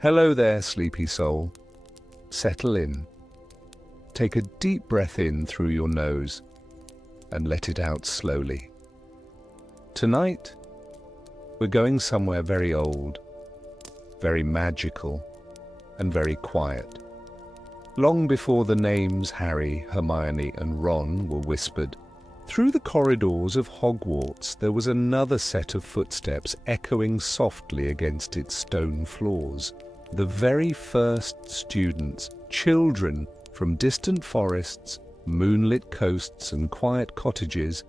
Hello there, sleepy soul. Settle in. Take a deep breath in through your nose and let it out slowly. Tonight, we're going somewhere very old, very magical, and very quiet. Long before the names Harry, Hermione, and Ron were whispered, through the corridors of Hogwarts there was another set of footsteps echoing softly against its stone floors. The very first students, children from distant forests, moonlit coasts, and quiet cottages,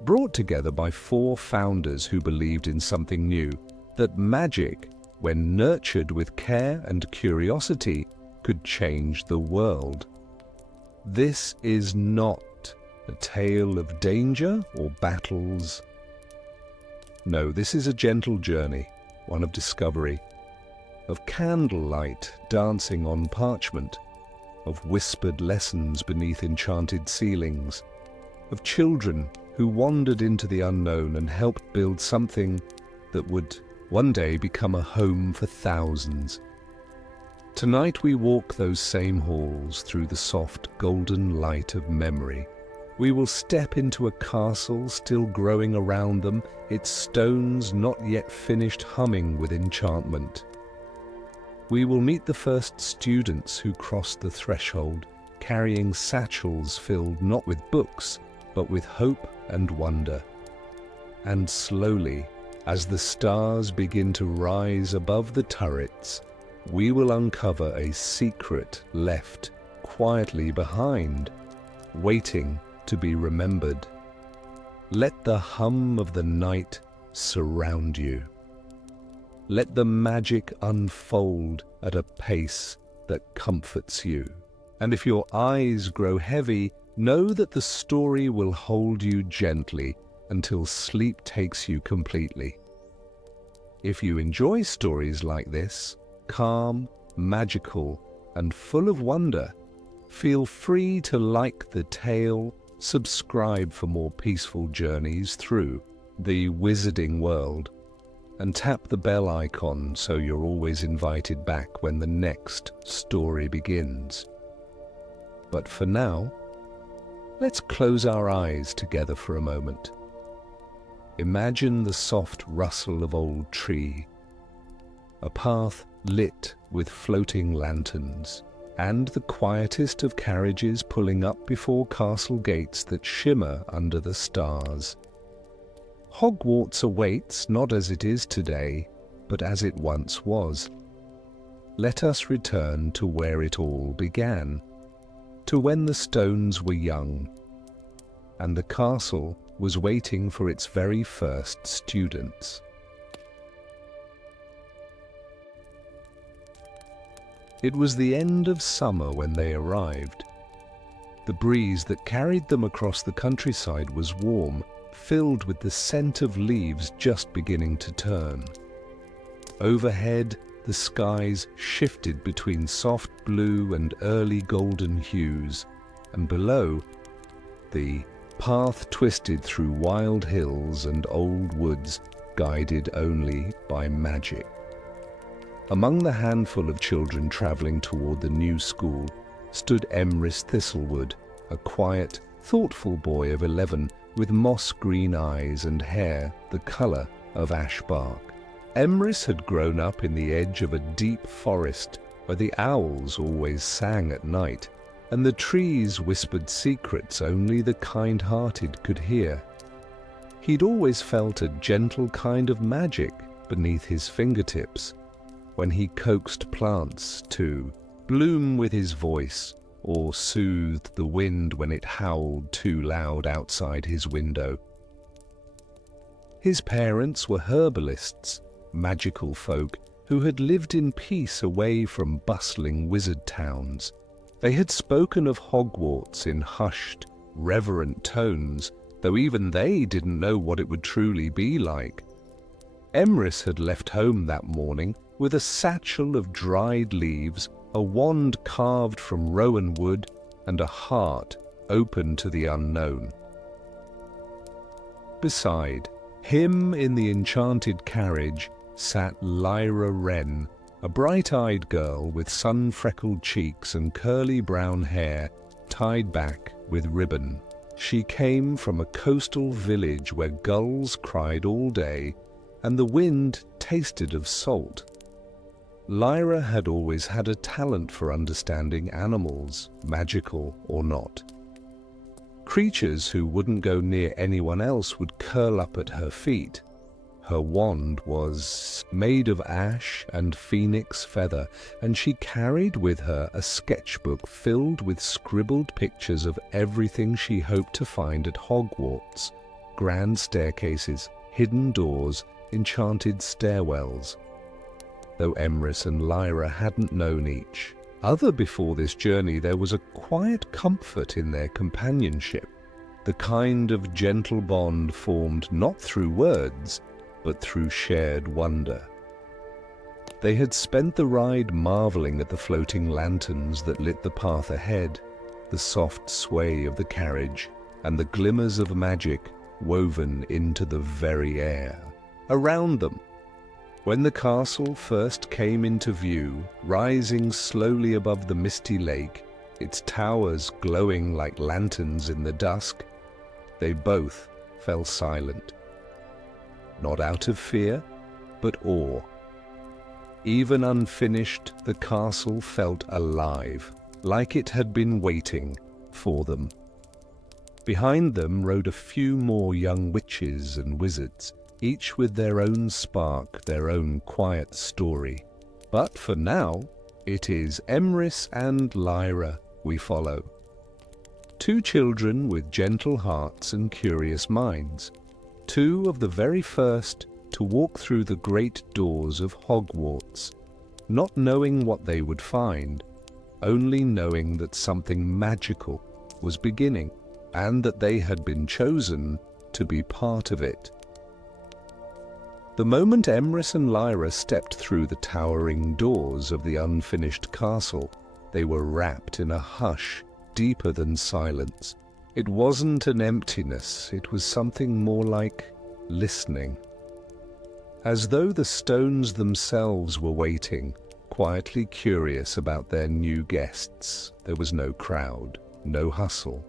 brought together by 4 founders who believed in something new, that magic, when nurtured with care and curiosity, could change the world. This is not a tale of danger or battles. No, this is a gentle journey, one of discovery, of candlelight dancing on parchment, of whispered lessons beneath enchanted ceilings, of children who wandered into the unknown and helped build something that would one day become a home for thousands. Tonight we walk those same halls through the soft golden light of memory. We will step into a castle still growing around them, its stones not yet finished humming with enchantment. We will meet the first students who cross the threshold, carrying satchels filled not with books, but with hope and wonder. And slowly, as the stars begin to rise above the turrets, we will uncover a secret left quietly behind, waiting to be remembered. Let the hum of the night surround you. Let the magic unfold at a pace that comforts you. And if your eyes grow heavy, know that the story will hold you gently until sleep takes you completely. If you enjoy stories like this, calm, magical, and full of wonder, feel free to like the tale, subscribe for more peaceful journeys through the wizarding world, and tap the bell icon so you're always invited back when the next story begins. But for now, let's close our eyes together for a moment. Imagine the soft rustle of old tree, a path lit with floating lanterns, and the quietest of carriages pulling up before castle gates that shimmer under the stars. Hogwarts awaits not as it is today, but as it once was. Let us return to where it all began, to when the stones were young, and the castle was waiting for its very first students. It was the end of summer when they arrived. The breeze that carried them across the countryside was warm, filled with the scent of leaves just beginning to turn. Overhead, the skies shifted between soft blue and early golden hues, and below, the path twisted through wild hills and old woods, guided only by magic. Among the handful of children travelling toward the new school stood Emrys Thistlewood, a quiet, thoughtful boy of 11 with moss-green eyes and hair the colour of ash bark. Emrys had grown up in the edge of a deep forest where the owls always sang at night, and the trees whispered secrets only the kind-hearted could hear. He'd always felt a gentle kind of magic beneath his fingertips, when he coaxed plants to bloom with his voice, or soothed the wind when it howled too loud outside his window. His parents were herbalists, magical folk who had lived in peace away from bustling wizard towns. They had spoken of Hogwarts in hushed, reverent tones, though even they didn't know what it would truly be like. Emrys had left home that morning with a satchel of dried leaves, a wand carved from rowan wood, and a heart open to the unknown. Beside him in the enchanted carriage sat Lyra Wren, a bright-eyed girl with sun-freckled cheeks and curly brown hair tied back with ribbon. She came from a coastal village where gulls cried all day and the wind tasted of salt. Lyra had always had a talent for understanding animals, magical or not. Creatures who wouldn't go near anyone else would curl up at her feet. Her wand was made of ash and phoenix feather, and she carried with her a sketchbook filled with scribbled pictures of everything she hoped to find at Hogwarts: grand staircases, hidden doors, enchanted stairwells. Though Emrys and Lyra hadn't known each other before this journey, there was a quiet comfort in their companionship, the kind of gentle bond formed not through words, but through shared wonder. They had spent the ride marveling at the floating lanterns that lit the path ahead, the soft sway of the carriage, and the glimmers of magic woven into the very air around them. When the castle first came into view, rising slowly above the misty lake, its towers glowing like lanterns in the dusk, they both fell silent. Not out of fear, but awe. Even unfinished, the castle felt alive, like it had been waiting for them. Behind them rode a few more young witches and wizards, each with their own spark, their own quiet story. But for now, it is Emrys and Lyra we follow. Two children with gentle hearts and curious minds. Two of the very first to walk through the great doors of Hogwarts, not knowing what they would find, only knowing that something magical was beginning, and that they had been chosen to be part of it. The moment Emrys and Lyra stepped through the towering doors of the unfinished castle, they were wrapped in a hush deeper than silence. It wasn't an emptiness, it was something more like listening. As though the stones themselves were waiting, quietly curious about their new guests. There was no crowd, no hustle.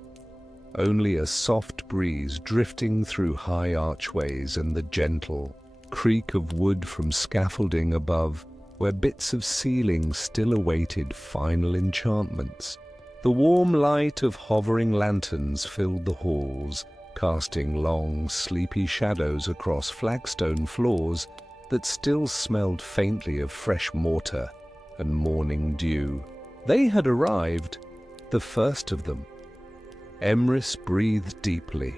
Only a soft breeze drifting through high archways and the gentle creak of wood from scaffolding above, where bits of ceiling still awaited final enchantments. The warm light of hovering lanterns filled the halls, casting long, sleepy shadows across flagstone floors that still smelled faintly of fresh mortar and morning dew. They had arrived, the first of them. Emrys breathed deeply,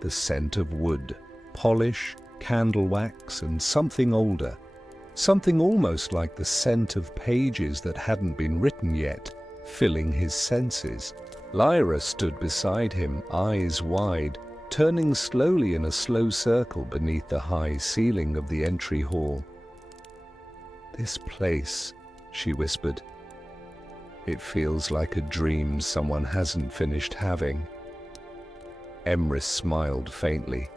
the scent of wood, polish, candle wax, and something older, something almost like the scent of pages that hadn't been written yet, filling his senses. Lyra stood beside him, eyes wide, turning slowly in a slow circle beneath the high ceiling of the entry hall. "This place," she whispered. "It feels like a dream someone hasn't finished having." Emrys smiled faintly.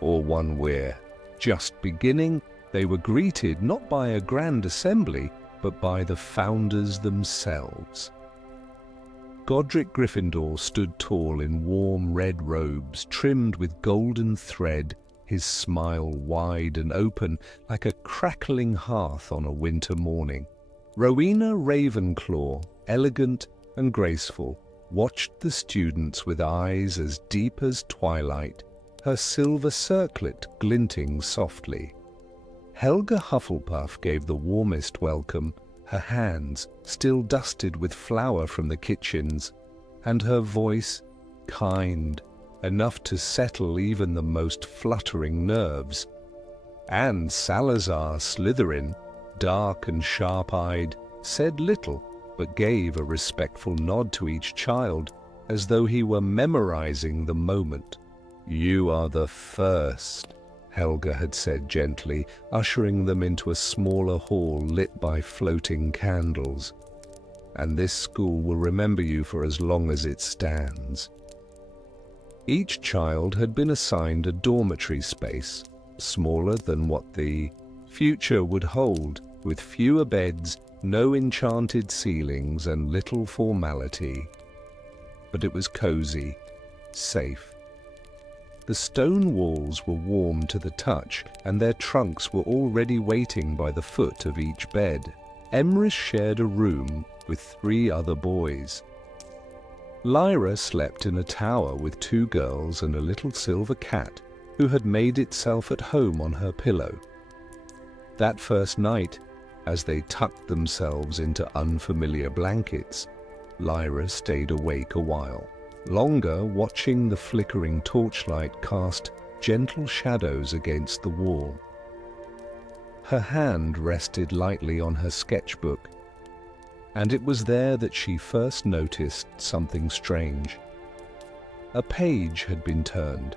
"Or one we're just beginning." They were greeted not by a grand assembly, but by the founders themselves. Godric Gryffindor stood tall in warm red robes trimmed with golden thread, his smile wide and open like a crackling hearth on a winter morning. Rowena Ravenclaw, elegant and graceful, watched the students with eyes as deep as twilight, her silver circlet glinting softly. Helga Hufflepuff gave the warmest welcome, her hands still dusted with flour from the kitchens, and her voice kind, enough to settle even the most fluttering nerves. And Salazar Slytherin, dark and sharp-eyed, said little, but gave a respectful nod to each child, as though he were memorizing the moment. "You are the first," Helga had said gently, ushering them into a smaller hall lit by floating candles. "And this school will remember you for as long as it stands." Each child had been assigned a dormitory space, smaller than what the future would hold, with fewer beds, no enchanted ceilings, and little formality. But it was cozy, safe. The stone walls were warm to the touch, and their trunks were already waiting by the foot of each bed. Emrys shared a room with 3 other boys. Lyra slept in a tower with 2 girls and a little silver cat who had made itself at home on her pillow. That first night, as they tucked themselves into unfamiliar blankets, Lyra stayed awake a while, longer, watching the flickering torchlight cast gentle shadows against the wall. Her hand rested lightly on her sketchbook, and it was there that she first noticed something strange. A page had been turned.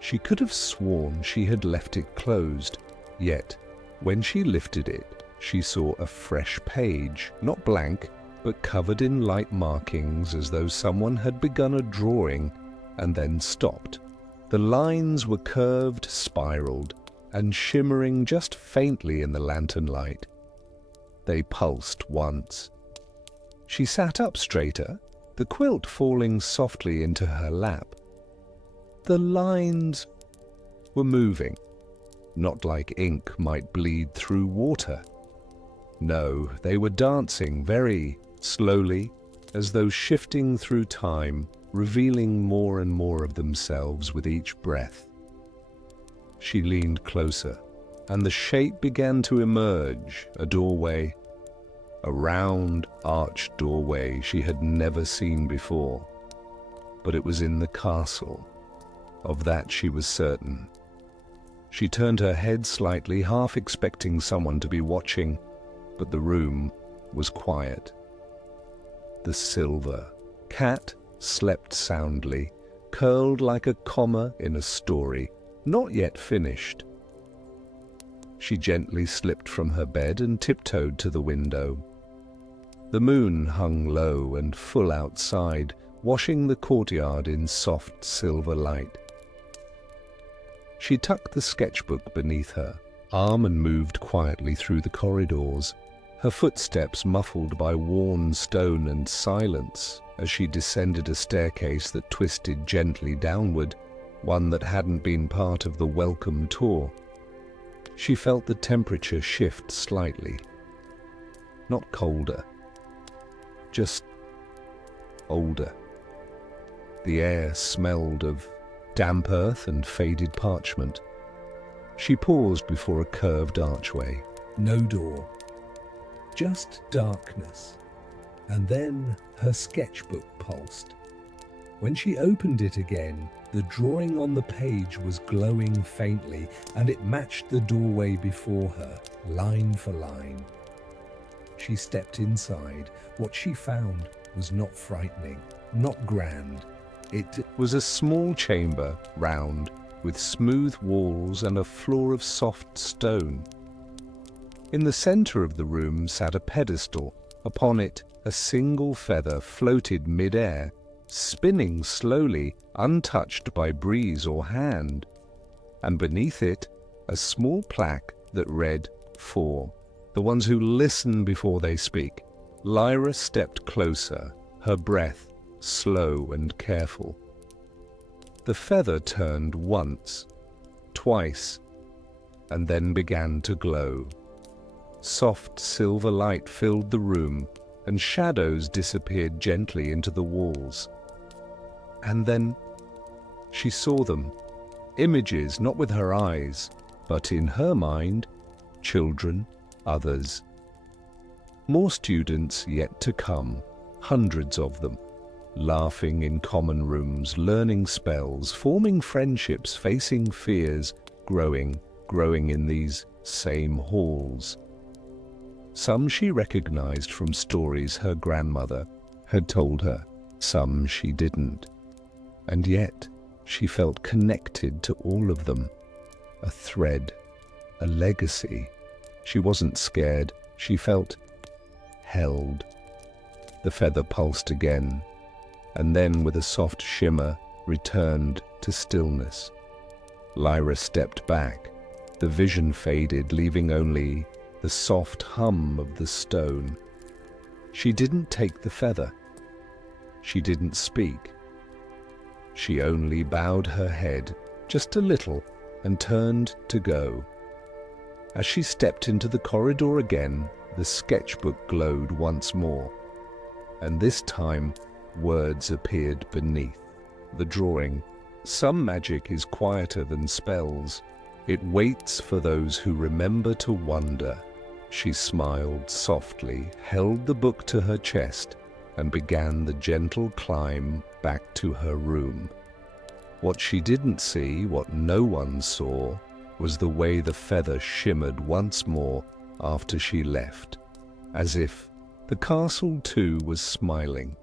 She could have sworn she had left it closed, yet when she lifted it, she saw a fresh page, not blank, but covered in light markings as though someone had begun a drawing and then stopped. The lines were curved, spiraled, and shimmering just faintly in the lantern light. They pulsed once. She sat up straighter, the quilt falling softly into her lap. The lines were moving, not like ink might bleed through water. No, they were dancing very slowly, as though shifting through time, revealing more and more of themselves with each breath. She leaned closer, and the shape began to emerge, a doorway, a round, arched doorway she had never seen before. But it was in the castle. Of that she was certain. She turned her head slightly, half expecting someone to be watching, but the room was quiet. The silver cat slept soundly, curled like a comma in a story, not yet finished. She gently slipped from her bed and tiptoed to the window. The moon hung low and full outside, washing the courtyard in soft silver light. She tucked the sketchbook beneath her arm and moved quietly through the corridors, her footsteps muffled by worn stone and silence as she descended a staircase that twisted gently downward, one that hadn't been part of the welcome tour. She felt the temperature shift slightly. Not colder, just older. The air smelled of damp earth and faded parchment. She paused before a curved archway. No door, just darkness. And then her sketchbook pulsed. When she opened it again, the drawing on the page was glowing faintly, and it matched the doorway before her, line for line. She stepped inside. What she found was not frightening, not grand. It was a small chamber, round, with smooth walls and a floor of soft stone. In the center of the room sat a pedestal. Upon it, a single feather floated mid-air, spinning slowly, untouched by breeze or hand. And beneath it, a small plaque that read, "For the ones who listen before they speak." Lyra stepped closer, her breath slow and careful. The feather turned once, twice, and then began to glow. Soft silver light filled the room, and shadows disappeared gently into the walls. And then she saw them, images not with her eyes, but in her mind, children, others. More students yet to come, hundreds of them, laughing in common rooms, learning spells, forming friendships, facing fears, growing in these same halls. Some she recognized from stories her grandmother had told her, some she didn't. And yet she felt connected to all of them. A thread, a legacy. She wasn't scared, she felt held. The feather pulsed again, and then with a soft shimmer returned to stillness. Lyra stepped back. The vision faded, leaving only the soft hum of the stone. She didn't take the feather. She didn't speak. She only bowed her head just a little and turned to go. As she stepped into the corridor again, the sketchbook glowed once more, and this time words appeared beneath the drawing. Some magic is quieter than spells. It waits for those who remember to wonder. She smiled softly, held the book to her chest, and began the gentle climb back to her room. What she didn't see, what no one saw, was the way the feather shimmered once more after she left, as if the castle too was smiling.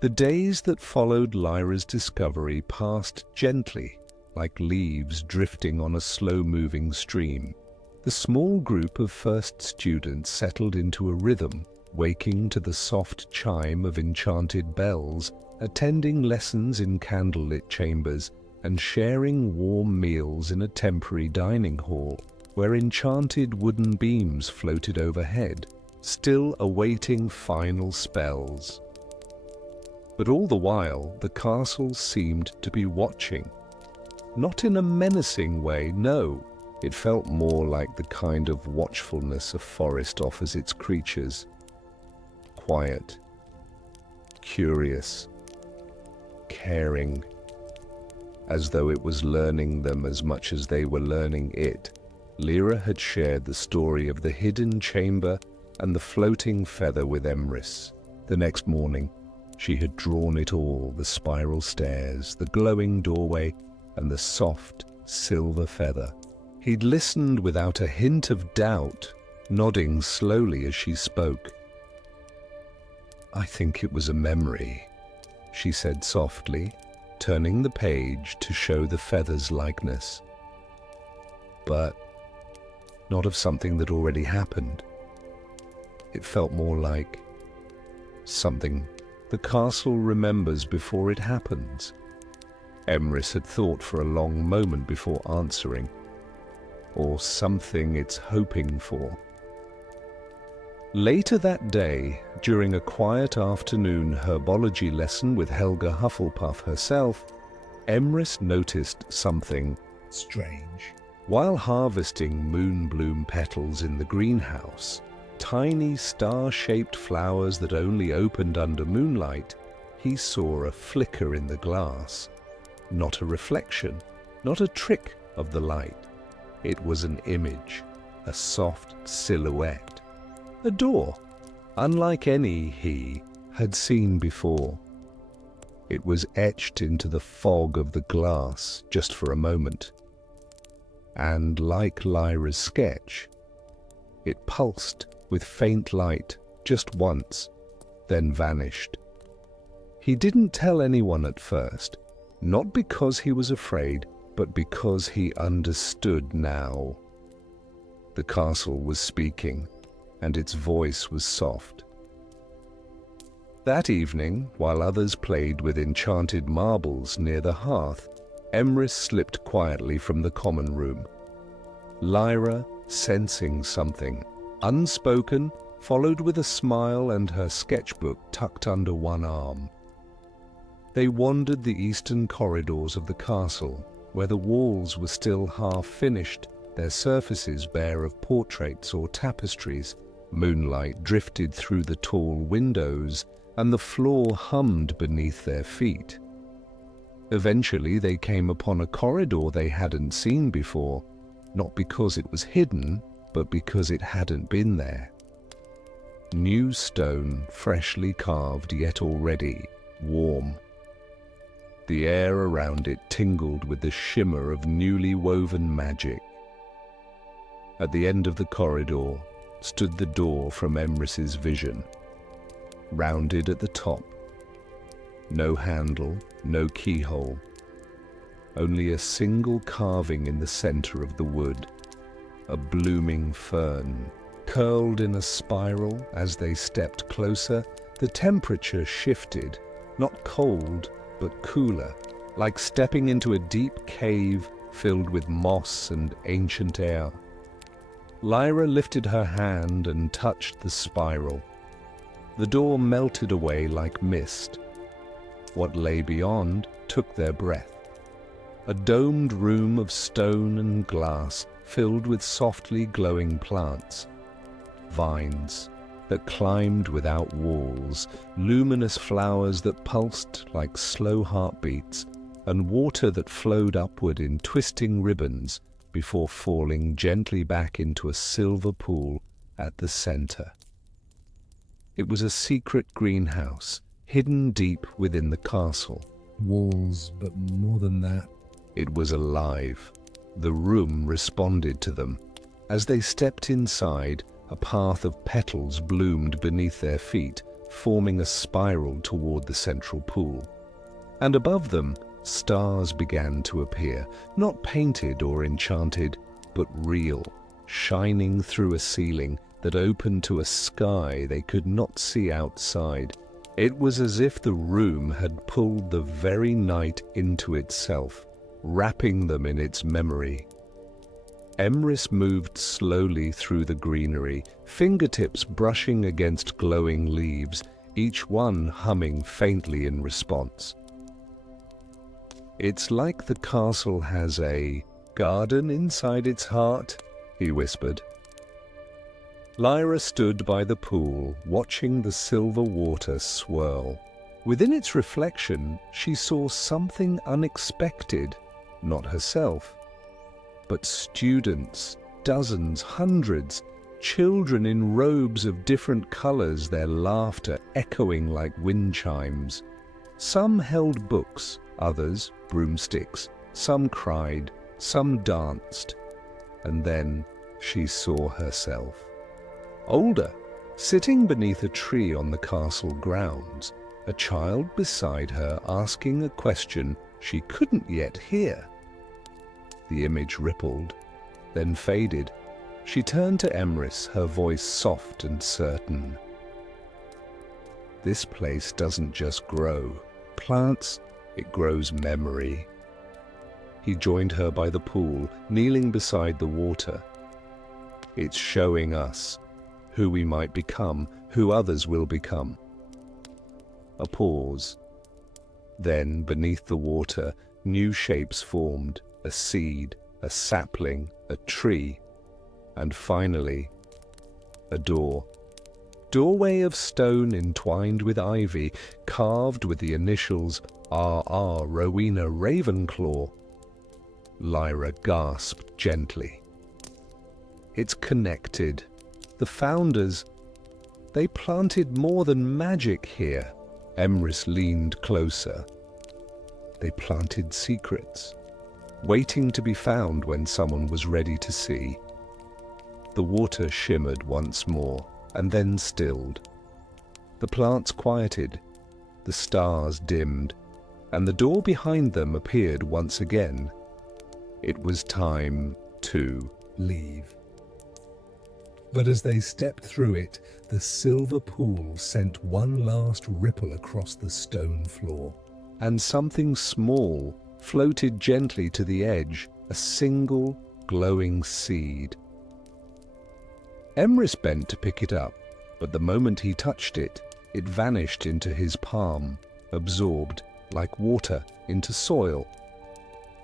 The days that followed Lyra's discovery passed gently, like leaves drifting on a slow-moving stream. The small group of first students settled into a rhythm, waking to the soft chime of enchanted bells, attending lessons in candlelit chambers, and sharing warm meals in a temporary dining hall, where enchanted wooden beams floated overhead, still awaiting final spells. But all the while, the castle seemed to be watching. Not in a menacing way, no. It felt more like the kind of watchfulness a forest offers its creatures. Quiet, curious, caring, as though it was learning them as much as they were learning it. Lyra had shared the story of the hidden chamber and the floating feather with Emrys. The next morning, she had drawn it all: the spiral stairs, the glowing doorway, and the soft silver feather. He'd listened without a hint of doubt, nodding slowly as she spoke. "I think it was a memory," she said softly, turning the page to show the feather's likeness. But not of something that already happened. It felt more like something the castle remembers before it happens. Emrys had thought for a long moment before answering. Or something it's hoping for. Later that day, during a quiet afternoon herbology lesson with Helga Hufflepuff herself, Emrys noticed something strange. While harvesting moonbloom petals in the greenhouse, tiny star-shaped flowers that only opened under moonlight, he saw a flicker in the glass. Not a reflection, not a trick of the light. It was an image, a soft silhouette, a door, unlike any he had seen before. It was etched into the fog of the glass just for a moment, and like Lyra's sketch, it pulsed with faint light just once, then vanished. He didn't tell anyone at first, not because he was afraid, but because he understood now. The castle was speaking, and its voice was soft. That evening, while others played with enchanted marbles near the hearth, Emrys slipped quietly from the common room. Lyra, sensing something, unspoken, followed with a smile and her sketchbook tucked under one arm. They wandered the eastern corridors of the castle, where the walls were still half-finished, their surfaces bare of portraits or tapestries. Moonlight drifted through the tall windows, and the floor hummed beneath their feet. Eventually they came upon a corridor they hadn't seen before, not because it was hidden, but because it hadn't been there. New stone, freshly carved yet already warm. The air around it tingled with the shimmer of newly woven magic. At the end of the corridor stood the door from Emrys's vision, rounded at the top. No handle, no keyhole, only a single carving in the center of the wood, a blooming fern. Curled in a spiral as they stepped closer, the temperature shifted, not cold, but cooler, like stepping into a deep cave filled with moss and ancient air. Lyra lifted her hand and touched the spiral. The door melted away like mist. What lay beyond took their breath. A domed room of stone and glass filled with softly glowing plants. Vines that climbed without walls, luminous flowers that pulsed like slow heartbeats, and water that flowed upward in twisting ribbons before falling gently back into a silver pool at the center. It was a secret greenhouse, hidden deep within the castle. Walls, but more than that. It was alive. The room responded to them. As they stepped inside, a path of petals bloomed beneath their feet, forming a spiral toward the central pool. And above them, stars began to appear, not painted or enchanted, but real, shining through a ceiling that opened to a sky they could not see outside. It was as if the room had pulled the very night into itself, wrapping them in its memory. Emrys moved slowly through the greenery, fingertips brushing against glowing leaves, each one humming faintly in response. "It's like the castle has a garden inside its heart," he whispered. Lyra stood by the pool, watching the silver water swirl. Within its reflection, she saw something unexpected. Not herself, but students, dozens, hundreds, children in robes of different colors, their laughter echoing like wind chimes. Some held books, others broomsticks, some cried, some danced. And then she saw herself. Older, sitting beneath a tree on the castle grounds, a child beside her asking a question she couldn't yet hear. The image rippled, then faded. She turned to Emrys, her voice soft and certain. "This place doesn't just grow plants, it grows memory." He joined her by the pool, kneeling beside the water. "It's showing us who we might become, who others will become." A pause. Then, beneath the water, new shapes formed. A seed, a sapling, a tree, and finally, a door. Doorway of stone entwined with ivy, carved with the initials R.R. Rowena Ravenclaw. Lyra gasped gently. "It's connected. The founders, they planted more than magic here." Emrys leaned closer. "They planted secrets, waiting to be found when someone was ready to see." The water shimmered once more, and then stilled. The plants quieted, the stars dimmed, and the door behind them appeared once again. It was time to leave. But as they stepped through it, the silver pool sent one last ripple across the stone floor, and something small floated gently to the edge, a single glowing seed. Emrys bent to pick it up, but the moment he touched it, it vanished into his palm, absorbed like water into soil.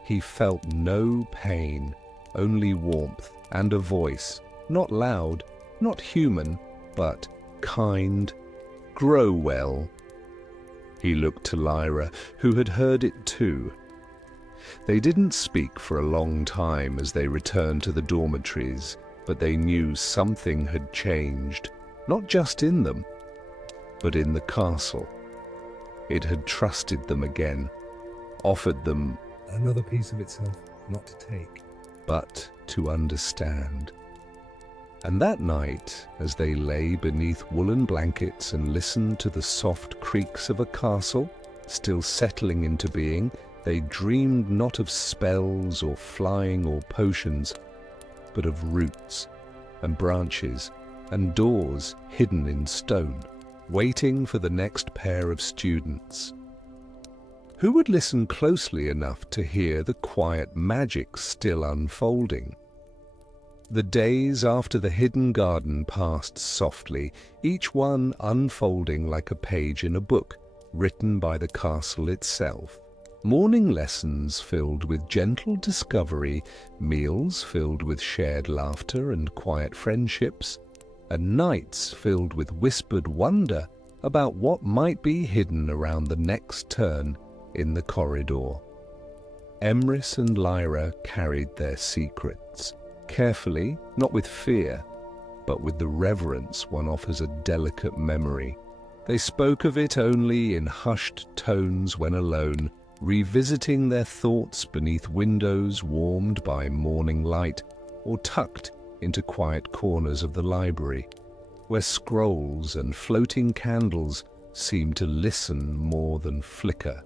He felt no pain, only warmth and a voice, not loud, not human, but kind. "Grow well." He looked to Lyra, who had heard it too. They didn't speak for a long time as they returned to the dormitories, but they knew something had changed, not just in them, but in the castle. It had trusted them again, offered them another piece of itself, not to take, but to understand. And that night, as they lay beneath woolen blankets and listened to the soft creaks of a castle still settling into being, they dreamed not of spells or flying or potions, but of roots and branches and doors hidden in stone, waiting for the next pair of students. Who would listen closely enough to hear the quiet magic still unfolding? The days after the hidden garden passed softly, each one unfolding like a page in a book, written by the castle itself. Morning lessons filled with gentle discovery, meals filled with shared laughter and quiet friendships, and nights filled with whispered wonder about what might be hidden around the next turn in the corridor. Emrys and Lyra carried their secrets, carefully, not with fear, but with the reverence one offers a delicate memory. They spoke of it only in hushed tones when alone, revisiting their thoughts beneath windows warmed by morning light, or tucked into quiet corners of the library, where scrolls and floating candles seemed to listen more than flicker.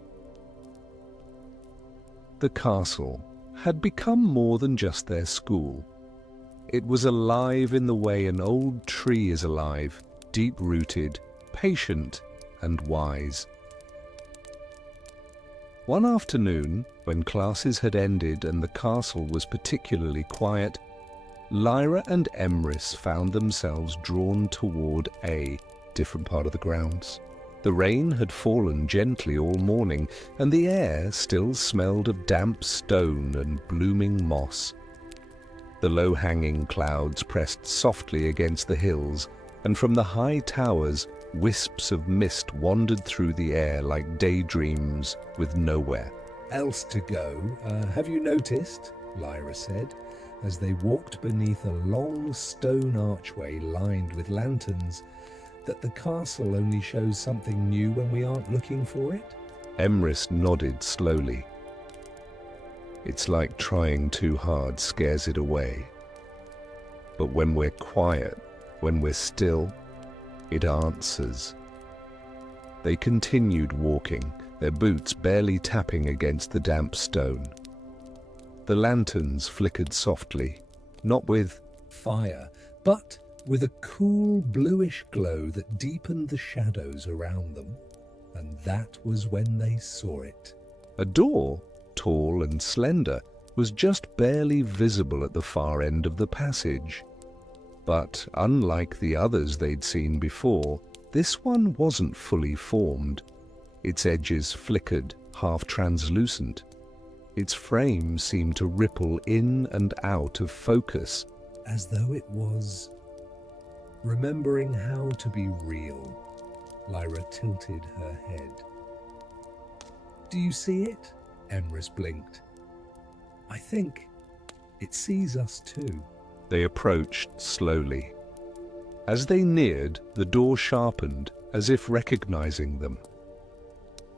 The castle had become more than just their school. It was alive in the way an old tree is alive, deep-rooted, patient, and wise. One afternoon, when classes had ended and the castle was particularly quiet, Lyra and Emrys found themselves drawn toward a different part of the grounds. The rain had fallen gently all morning, and the air still smelled of damp stone and blooming moss. The low-hanging clouds pressed softly against the hills, and from the high towers, wisps of mist wandered through the air like daydreams with nowhere else to go. Have you noticed, Lyra said, as they walked beneath a long stone archway lined with lanterns, that the castle only shows something new when we aren't looking for it? Emrys nodded slowly. It's like trying too hard scares it away. But when we're quiet, when we're still, it answers. They continued walking, their boots barely tapping against the damp stone. The lanterns flickered softly, not with fire, but with a cool bluish glow that deepened the shadows around them. And that was when they saw it. A door, tall and slender, was just barely visible at the far end of the passage. But unlike the others they'd seen before, this one wasn't fully formed. Its edges flickered, half translucent. Its frame seemed to ripple in and out of focus, as though it was remembering how to be real. Lyra tilted her head. Do you see it? Emrys blinked. I think it sees us too. They approached slowly. As they neared, the door sharpened, as if recognizing them.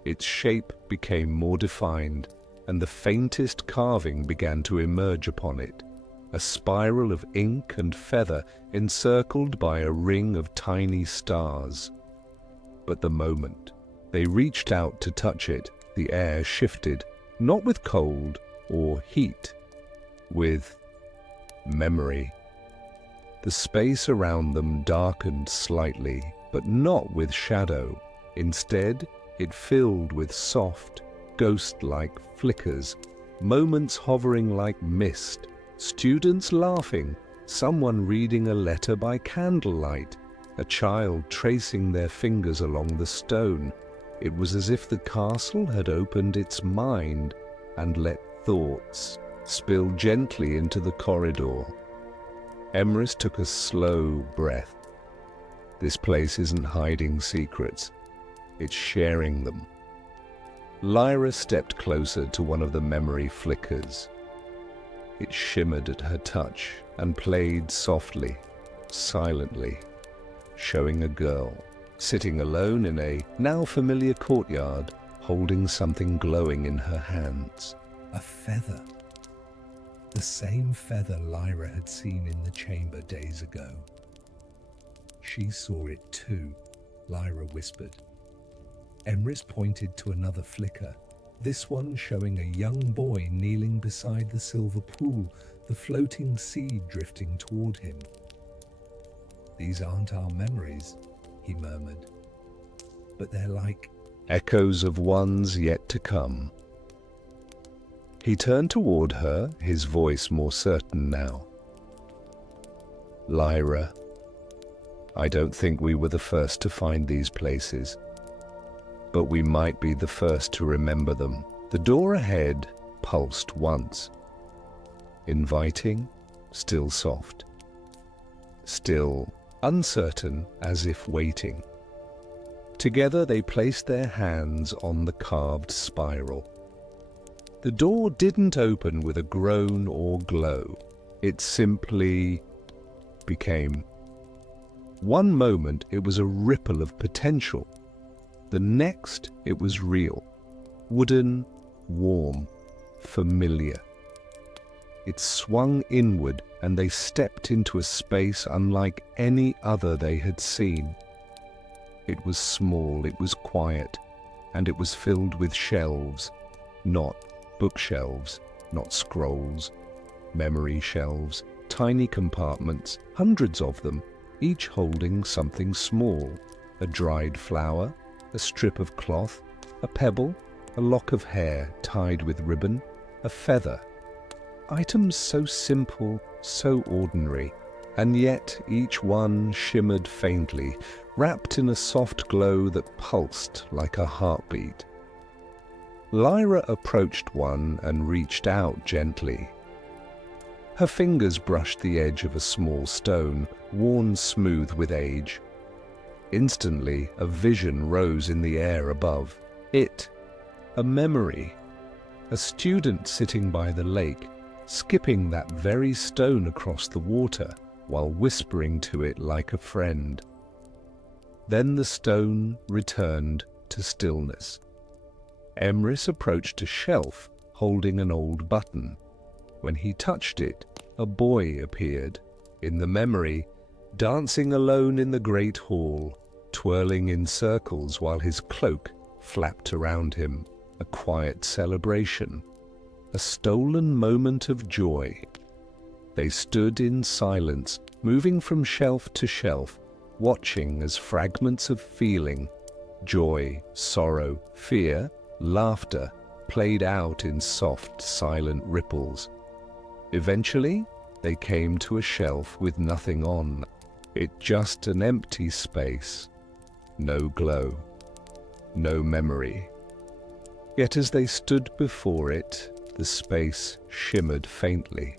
Its shape became more defined, and the faintest carving began to emerge upon it, a spiral of ink and feather encircled by a ring of tiny stars. But the moment they reached out to touch it, the air shifted, not with cold or heat, with memory. The space around them darkened slightly, but not with shadow. Instead, it filled with soft, ghost-like flickers, moments hovering like mist, students laughing, someone reading a letter by candlelight, a child tracing their fingers along the stone. It was as if the castle had opened its mind and let thoughts spill gently into the corridor. Emrys took a slow breath. This place isn't hiding secrets, it's sharing them. Lyra stepped closer to one of the memory flickers. It shimmered at her touch and played softly, silently, showing a girl sitting alone in a now familiar courtyard, holding something glowing in her hands. A feather. The same feather Lyra had seen in the chamber days ago. She saw it too, Lyra whispered. Emrys pointed to another flicker, this one showing a young boy kneeling beside the silver pool, the floating seed drifting toward him. These aren't our memories, he murmured, but they're like echoes of ones yet to come. He turned toward her, his voice more certain now. Lyra, I don't think we were the first to find these places, but we might be the first to remember them. The door ahead pulsed once. Inviting, still soft. Still uncertain, as if waiting. Together they placed their hands on the carved spiral. The door didn't open with a groan or glow. It simply became. One moment it was a ripple of potential. The next it was real. Wooden, warm, familiar. It swung inward and they stepped into a space unlike any other they had seen. It was small, it was quiet, and it was filled with shelves, not bookshelves, not scrolls, memory shelves, tiny compartments, hundreds of them, each holding something small, a dried flower, a strip of cloth, a pebble, a lock of hair tied with ribbon, a feather. Items so simple, so ordinary, and yet each one shimmered faintly, wrapped in a soft glow that pulsed like a heartbeat. Lyra approached one and reached out gently. Her fingers brushed the edge of a small stone, worn smooth with age. Instantly, a vision rose in the air above. It, a memory, a student sitting by the lake, skipping that very stone across the water while whispering to it like a friend. Then the stone returned to stillness. Emrys approached a shelf holding an old button. When he touched it, a boy appeared, in the memory, dancing alone in the great hall, twirling in circles while his cloak flapped around him, a quiet celebration, a stolen moment of joy. They stood in silence, moving from shelf to shelf, watching as fragments of feeling, joy, sorrow, fear, laughter, played out in soft, silent ripples. Eventually, they came to a shelf with nothing on. It just an empty space. No glow. No memory. Yet as they stood before it, the space shimmered faintly.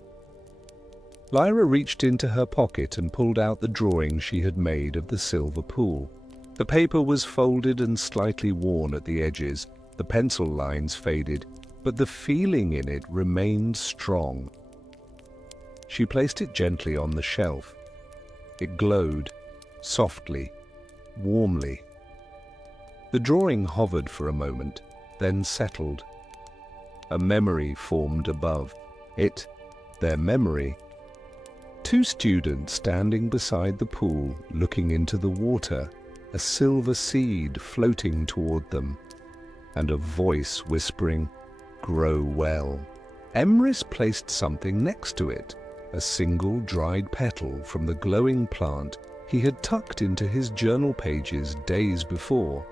Lyra reached into her pocket and pulled out the drawing she had made of the silver pool. The paper was folded and slightly worn at the edges. The pencil lines faded, but the feeling in it remained strong. She placed it gently on the shelf. It glowed, softly, warmly. The drawing hovered for a moment, then settled. A memory formed above. It, their memory. Two students standing beside the pool, looking into the water, a silver seed floating toward them, and a voice whispering, "Grow well." Emrys placed something next to it, a single dried petal from the glowing plant he had tucked into his journal pages days before.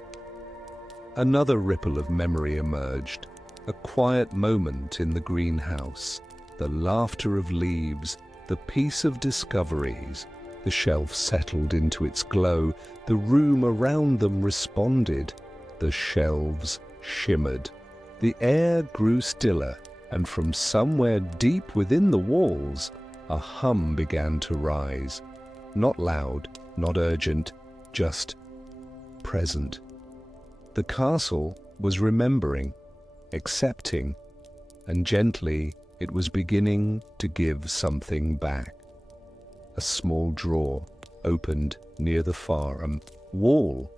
Another ripple of memory emerged, a quiet moment in the greenhouse, the laughter of leaves, the peace of discoveries. The shelf settled into its glow, the room around them responded, the shelves shimmered. The air grew stiller, and from somewhere deep within the walls, a hum began to rise. Not loud, not urgent, just present. The castle was remembering, accepting, and gently it was beginning to give something back. A small drawer opened near the far wall.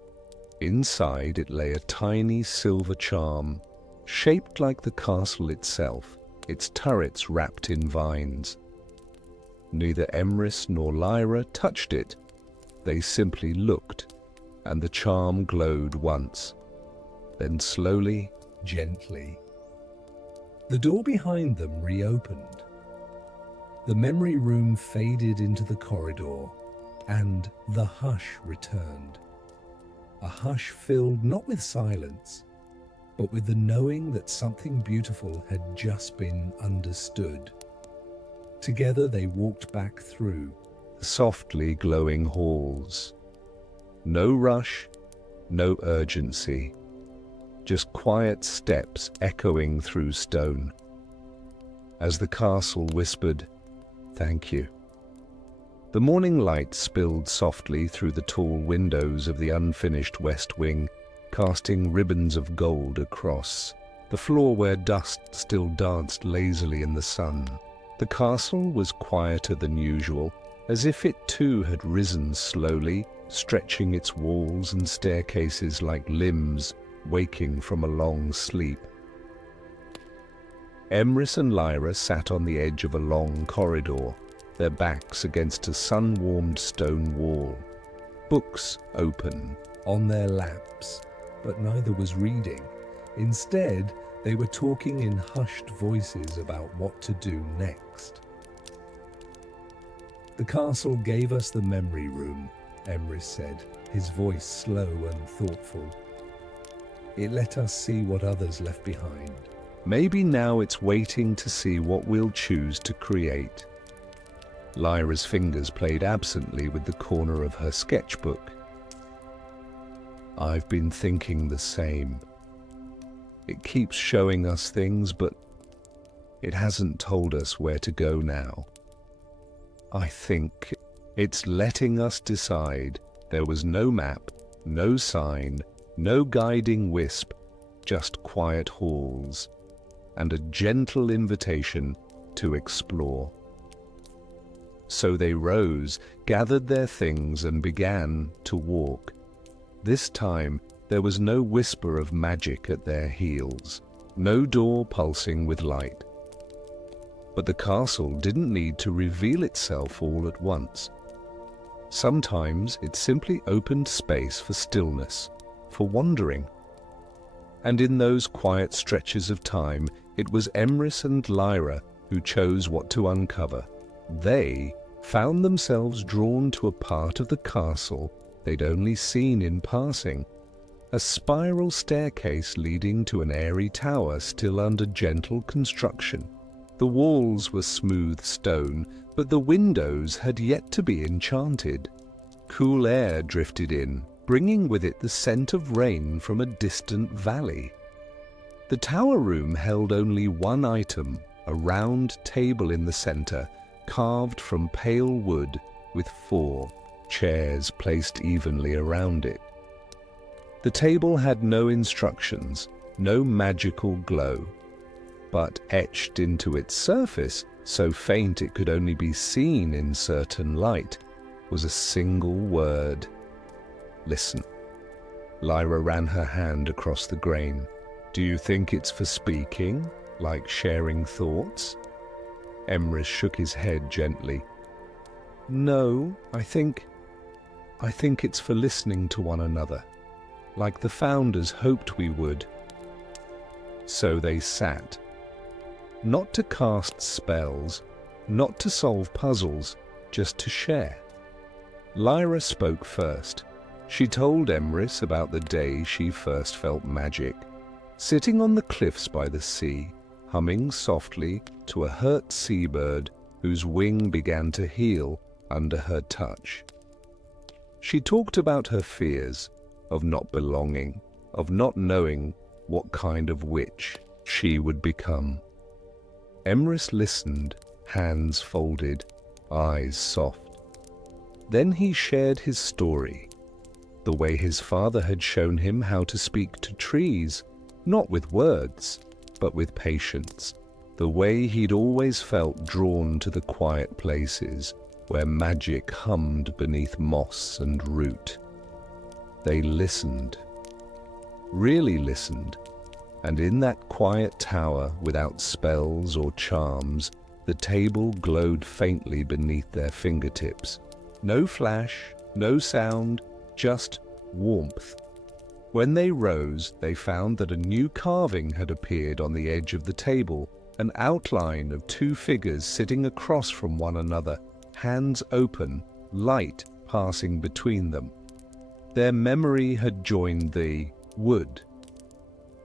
Inside it lay a tiny silver charm, shaped like the castle itself, its turrets wrapped in vines. Neither Emrys nor Lyra touched it. They simply looked, and the charm glowed once. Then slowly, gently, the door behind them reopened. The memory room faded into the corridor, and the hush returned. A hush filled not with silence, but with the knowing that something beautiful had just been understood. Together they walked back through, the softly glowing halls. No rush, no urgency, just quiet steps echoing through stone. As the castle whispered, "Thank you." The morning light spilled softly through the tall windows of the unfinished west wing, casting ribbons of gold across the floor where dust still danced lazily in the sun. The castle was quieter than usual, as if it too had risen slowly, stretching its walls and staircases like limbs waking from a long sleep. Emrys and Lyra sat on the edge of a long corridor, their backs against a sun-warmed stone wall, books open on their laps, but neither was reading. Instead, they were talking in hushed voices about what to do next. "The castle gave us the memory room," Emrys said, his voice slow and thoughtful. "It let us see what others left behind. Maybe now it's waiting to see what we'll choose to create." Lyra's fingers played absently with the corner of her sketchbook. "I've been thinking the same. It keeps showing us things, but it hasn't told us where to go now. I think it's letting us decide." There was no map, no sign, no guiding wisp, just quiet halls and a gentle invitation to explore. So they rose, gathered their things, and began to walk. This time there was no whisper of magic at their heels, no door pulsing with light. But the castle didn't need to reveal itself all at once. Sometimes it simply opened space for stillness, for wandering. And in those quiet stretches of time, it was Emrys and Lyra who chose what to uncover. They found themselves drawn to a part of the castle they'd only seen in passing, a spiral staircase leading to an airy tower still under gentle construction. The walls were smooth stone, but the windows had yet to be enchanted. Cool air drifted in, bringing with it the scent of rain from a distant valley. The tower room held only one item, a round table in the center, carved from pale wood, with 4 chairs placed evenly around it. The table had no instructions, no magical glow, but etched into its surface, so faint it could only be seen in certain light, was a single word: listen. Lyra ran her hand across the grain. "Do you think it's for speaking, like sharing thoughts?" Emrys shook his head gently. "No, I think it's for listening to one another, like the founders hoped we would." So they sat, not to cast spells, not to solve puzzles, just to share. Lyra spoke first. She told Emrys about the day she first felt magic, sitting on the cliffs by the sea, humming softly to a hurt seabird whose wing began to heal under her touch. She talked about her fears, of not belonging, of not knowing what kind of witch she would become. Emrys listened, hands folded, eyes soft. Then he shared his story, the way his father had shown him how to speak to trees, not with words, but with patience, the way he'd always felt drawn to the quiet places where magic hummed beneath moss and root. They listened, really listened, and in that quiet tower, without spells or charms, the table glowed faintly beneath their fingertips. No flash, no sound, just warmth. When they rose, they found that a new carving had appeared on the edge of the table, an outline of 2 figures sitting across from one another, hands open, light passing between them. Their memory had joined the wood.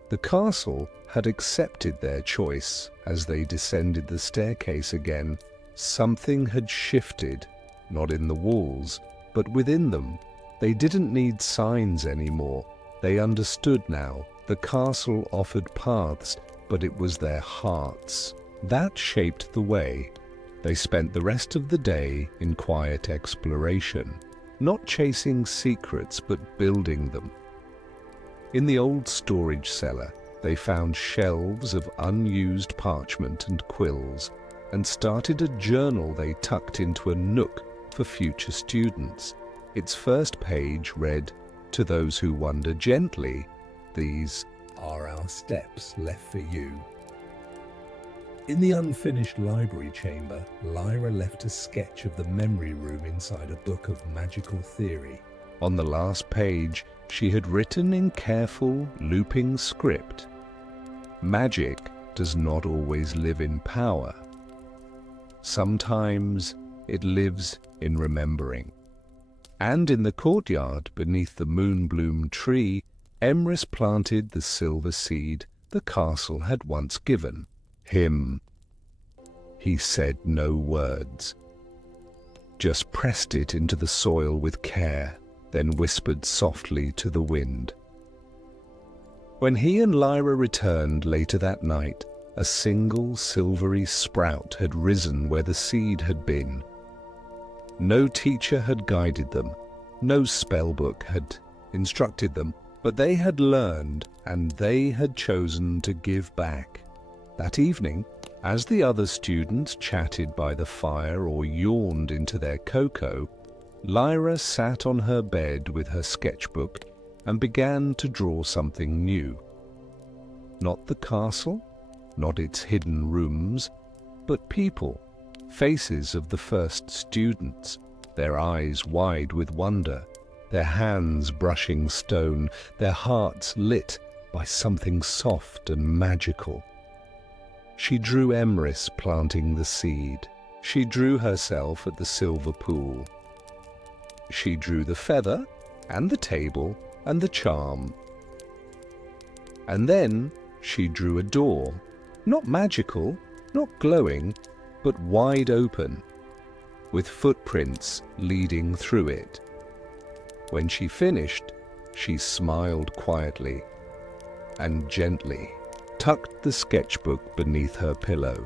The castle had accepted their choice as they descended the staircase again. Something had shifted, not in the walls, but within them. They didn't need signs anymore. They understood now. The castle offered paths, but it was their hearts. That shaped the way. They spent the rest of the day in quiet exploration, not chasing secrets, but building them. In the old storage cellar, they found shelves of unused parchment and quills, and started a journal they tucked into a nook for future students. Its first page read, "To those who wander gently, these are our steps left for you." In the unfinished library chamber, Lyra left a sketch of the memory room inside a book of magical theory. On the last page, she had written in careful, looping script, "Magic does not always live in power. Sometimes it lives in remembering." And in the courtyard, beneath the moonbloom tree, Emrys planted the silver seed the castle had once given him. He said no words, just pressed it into the soil with care, then whispered softly to the wind. When he and Lyra returned later that night, a single silvery sprout had risen where the seed had been. No teacher had guided them, no spellbook had instructed them, but they had learned, and they had chosen to give back. That evening, as the other students chatted by the fire or yawned into their cocoa, Lyra sat on her bed with her sketchbook and began to draw something new. Not the castle, not its hidden rooms, but people, faces of the first students, their eyes wide with wonder, their hands brushing stone, their hearts lit by something soft and magical. She drew Emrys planting the seed. She drew herself at the silver pool. She drew the feather, and the table, and the charm. And then she drew a door, not magical, not glowing, but wide open, with footprints leading through it. When she finished, she smiled quietly and gently tucked the sketchbook beneath her pillow.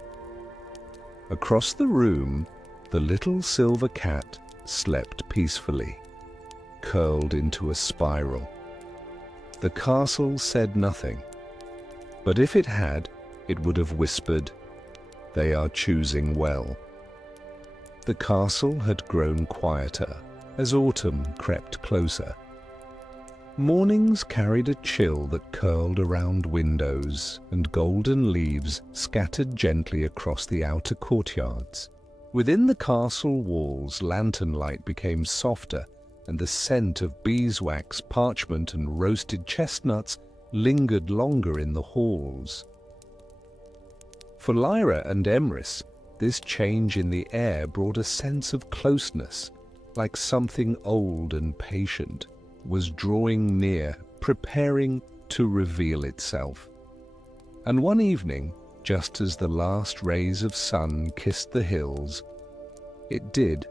Across the room, the little silver cat slept peacefully, curled into a spiral. The castle said nothing, but if it had, it would have whispered, "They are choosing well." The castle had grown quieter as autumn crept closer. Mornings carried a chill that curled around windows, and golden leaves scattered gently across the outer courtyards. Within the castle walls, lantern light became softer, and the scent of beeswax, parchment, and roasted chestnuts lingered longer in the halls. For Lyra and Emrys, this change in the air brought a sense of closeness, like something old and patient was drawing near, preparing to reveal itself. And one evening, just as the last rays of sun kissed the hills, it did.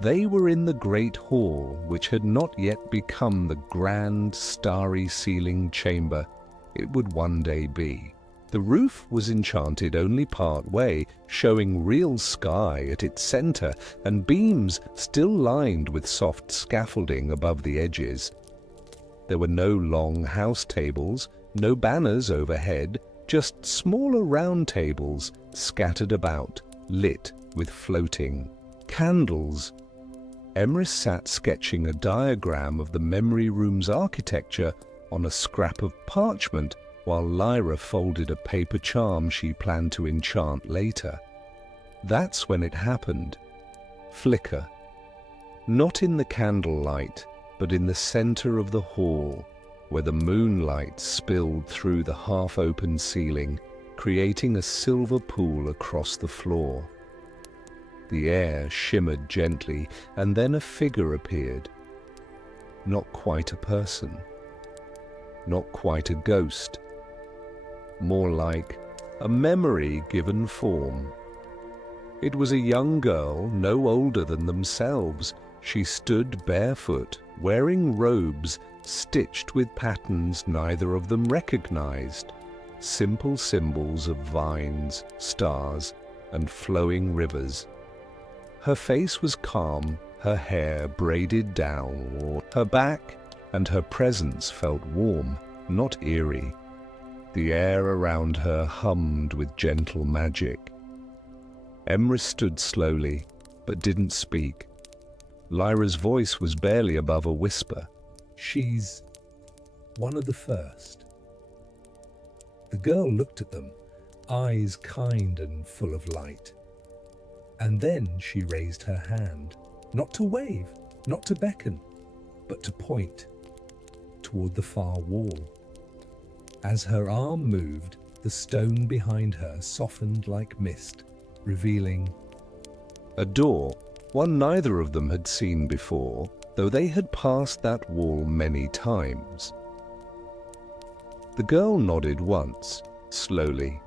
They were in the great hall, which had not yet become the grand, starry-ceilinged chamber it would one day be. The roof was enchanted only part way, showing real sky at its center and beams still lined with soft scaffolding above the edges. There were no long house tables, no banners overhead, just smaller round tables scattered about, lit with floating candles. Emrys sat sketching a diagram of the memory room's architecture on a scrap of parchment, while Lyra folded a paper charm she planned to enchant later. That's when it happened. Flicker. Not in the candlelight, but in the center of the hall, where the moonlight spilled through the half-open ceiling, creating a silver pool across the floor. The air shimmered gently, and then a figure appeared. Not quite a person. Not quite a ghost. More like a memory given form. It was a young girl, no older than themselves. She stood barefoot, wearing robes stitched with patterns neither of them recognized. Simple symbols of vines, stars, and flowing rivers. Her face was calm, her hair braided down, her back and her presence felt warm, not eerie. The air around her hummed with gentle magic. Emrys stood slowly, but didn't speak. Lyra's voice was barely above a whisper. She's one of the first. The girl looked at them, eyes kind and full of light. And then she raised her hand, not to wave, not to beckon, but to point toward the far wall. As her arm moved, the stone behind her softened like mist, revealing a door, one neither of them had seen before, though they had passed that wall many times. The girl nodded once, slowly,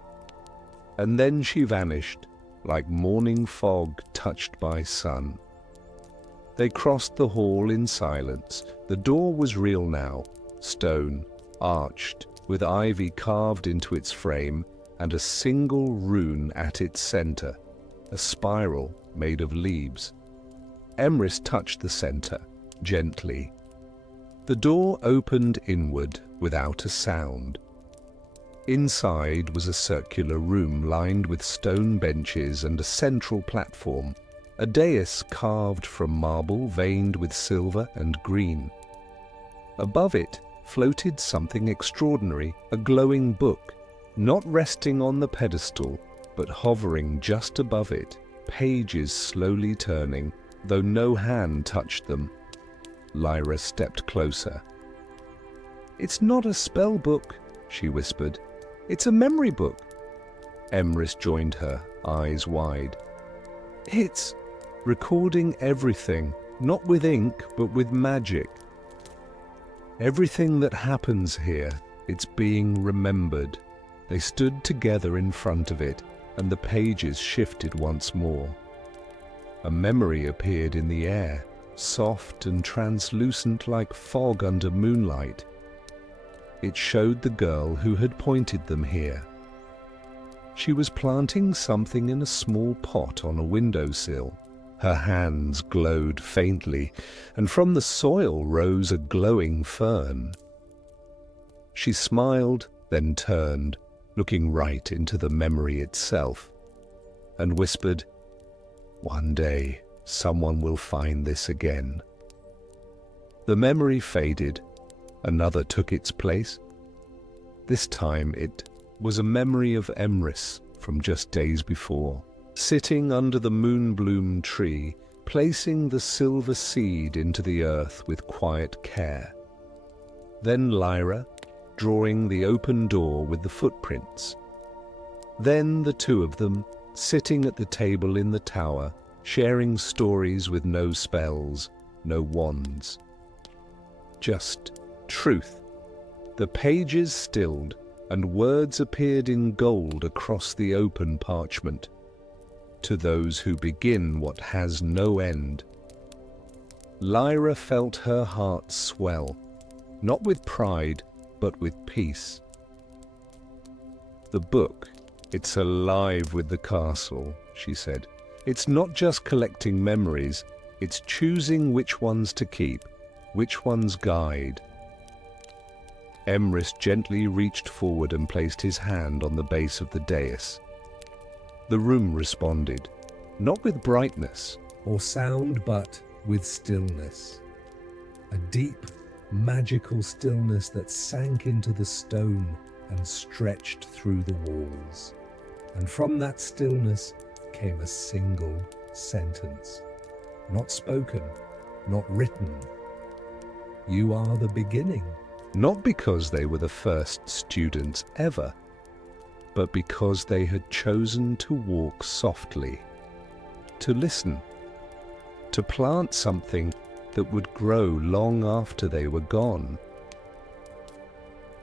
and then she vanished, like morning fog touched by sun. They crossed the hall in silence. The door was real now, stone, arched, with ivy carved into its frame, and a single rune at its center, a spiral made of leaves. Emrys touched the center, gently. The door opened inward without a sound. Inside was a circular room lined with stone benches and a central platform, a dais carved from marble veined with silver and green. Above it floated something extraordinary, a glowing book, not resting on the pedestal, but hovering just above it, pages slowly turning, though no hand touched them. Lyra stepped closer. "It's not a spell book," she whispered. "It's a memory book." Emrys joined her, eyes wide. "It's recording everything, not with ink, but with magic. Everything that happens here, it's being remembered." They stood together in front of it, and the pages shifted once more. A memory appeared in the air, soft and translucent like fog under moonlight. It showed the girl who had pointed them here. She was planting something in a small pot on a windowsill. Her hands glowed faintly, and from the soil rose a glowing fern. She smiled, then turned, looking right into the memory itself, and whispered, "One day, someone will find this again." The memory faded. Another took its place. This time it was a memory of Emrys from just days before, sitting under the moonbloom tree, placing the silver seed into the earth with quiet care. Then Lyra, drawing the open door with the footprints. Then the two of them, sitting at the table in the tower, sharing stories with no spells, no wands. Just truth. The pages stilled, and words appeared in gold across the open parchment. To those who begin what has no end. Lyra felt her heart swell, not with pride, but with peace. "The book, it's alive with the castle," she said. "It's not just collecting memories, it's choosing which ones to keep, which ones guide." Emrys gently reached forward and placed his hand on the base of the dais. The room responded, not with brightness or sound, but with stillness. A deep, magical stillness that sank into the stone and stretched through the walls. And from that stillness came a single sentence, not spoken, not written. "You are the beginning." Not because they were the first students ever, but because they had chosen to walk softly, to listen, to plant something that would grow long after they were gone.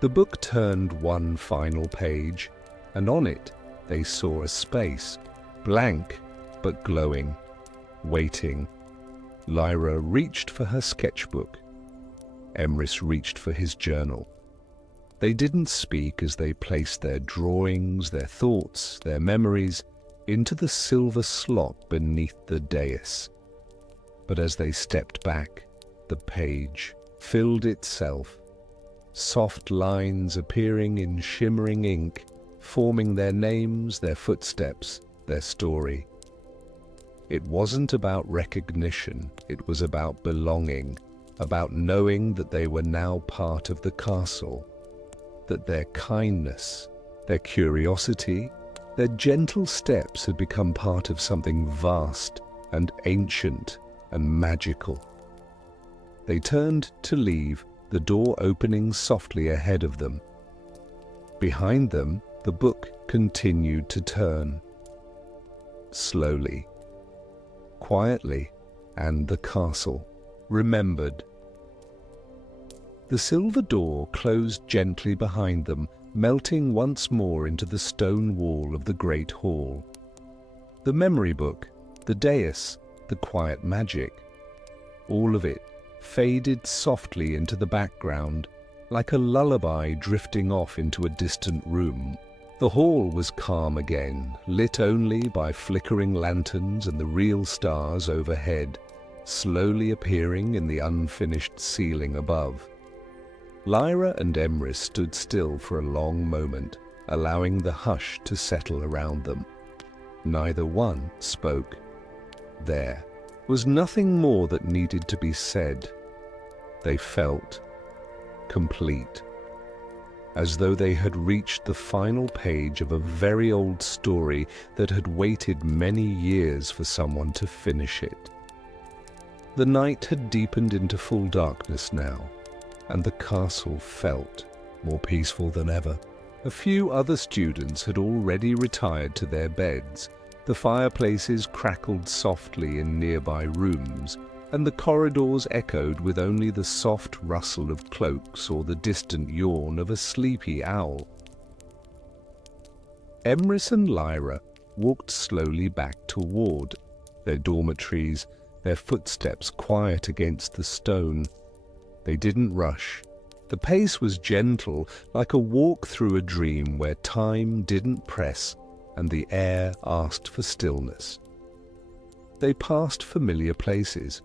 The book turned one final page, and on it they saw a space, blank, but glowing, waiting. Lyra reached for her sketchbook. Emrys reached for his journal. They didn't speak as they placed their drawings, their thoughts, their memories into the silver slot beneath the dais. But as they stepped back, the page filled itself, soft lines appearing in shimmering ink, forming their names, their footsteps, their story. It wasn't about recognition, it was about belonging, about knowing that they were now part of the castle, that their kindness, their curiosity, their gentle steps had become part of something vast and ancient and magical. They turned to leave, the door opening softly ahead of them. Behind them, the book continued to turn. Slowly, quietly, and the castle remembered. The silver door closed gently behind them, melting once more into the stone wall of the great hall. The memory book, the dais, the quiet magic, all of it faded softly into the background, like a lullaby drifting off into a distant room. The hall was calm again, lit only by flickering lanterns and the real stars overhead, slowly appearing in the unfinished ceiling above. Lyra and Emrys stood still for a long moment, allowing the hush to settle around them. Neither one spoke. There was nothing more that needed to be said. They felt complete, as though they had reached the final page of a very old story that had waited many years for someone to finish it. The night had deepened into full darkness now, and the castle felt more peaceful than ever. A few other students had already retired to their beds. The fireplaces crackled softly in nearby rooms, and the corridors echoed with only the soft rustle of cloaks or the distant yawn of a sleepy owl. Emrys and Lyra walked slowly back toward their dormitories, their footsteps quiet against the stone. They didn't rush. The pace was gentle, like a walk through a dream where time didn't press and the air asked for stillness. They passed familiar places.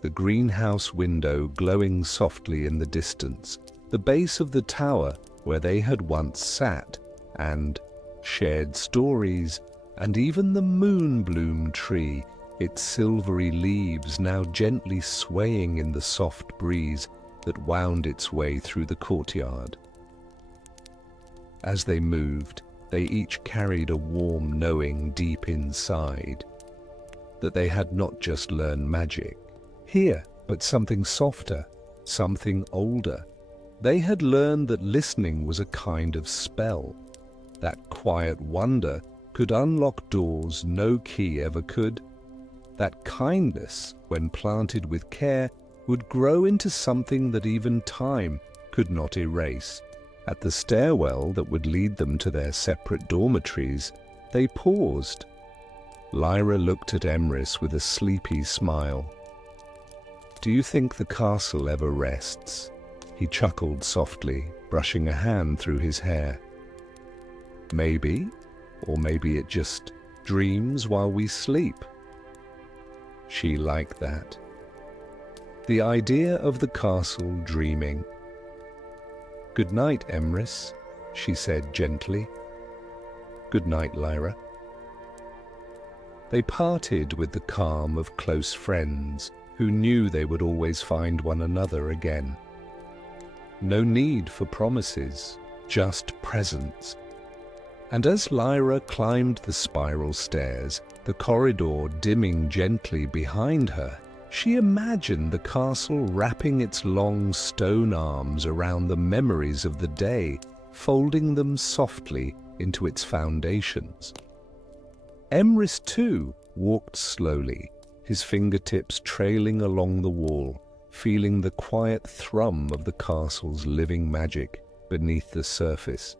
The greenhouse window glowing softly in the distance, the base of the tower where they had once sat and shared stories, and even the moonbloom tree, its silvery leaves now gently swaying in the soft breeze that wound its way through the courtyard. As they moved, they each carried a warm knowing deep inside that they had not just learned magic here, but something softer, something older. They had learned that listening was a kind of spell, that quiet wonder could unlock doors no key ever could, that kindness, when planted with care, would grow into something that even time could not erase. At the stairwell that would lead them to their separate dormitories, they paused. Lyra looked at Emrys with a sleepy smile. "Do you think the castle ever rests?" He chuckled softly, brushing a hand through his hair. "Maybe, or maybe it just dreams while we sleep." She liked that. The idea of the castle dreaming. "Good night, Emrys," she said gently. "Good night, Lyra." They parted with the calm of close friends who knew they would always find one another again. No need for promises, just presence. And as Lyra climbed the spiral stairs, the corridor dimming gently behind her, she imagined the castle wrapping its long stone arms around the memories of the day, folding them softly into its foundations. Emrys, too, walked slowly, his fingertips trailing along the wall, feeling the quiet thrum of the castle's living magic beneath the surface.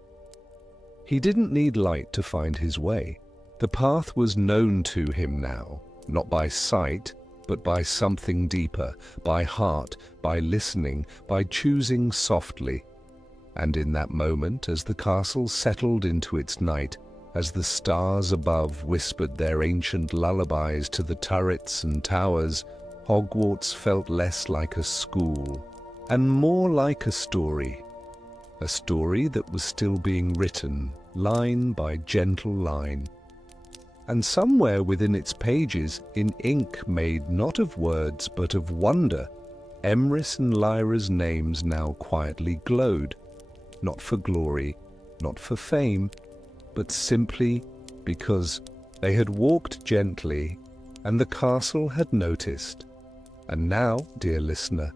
He didn't need light to find his way. The path was known to him now, not by sight, but by something deeper, by heart, by listening, by choosing softly. And in that moment, as the castle settled into its night, as the stars above whispered their ancient lullabies to the turrets and towers, Hogwarts felt less like a school and more like a story that was still being written, line by gentle line. And somewhere within its pages, in ink made not of words but of wonder, Emrys and Lyra's names now quietly glowed, not for glory, not for fame, but simply because they had walked gently and the castle had noticed. And now, dear listener,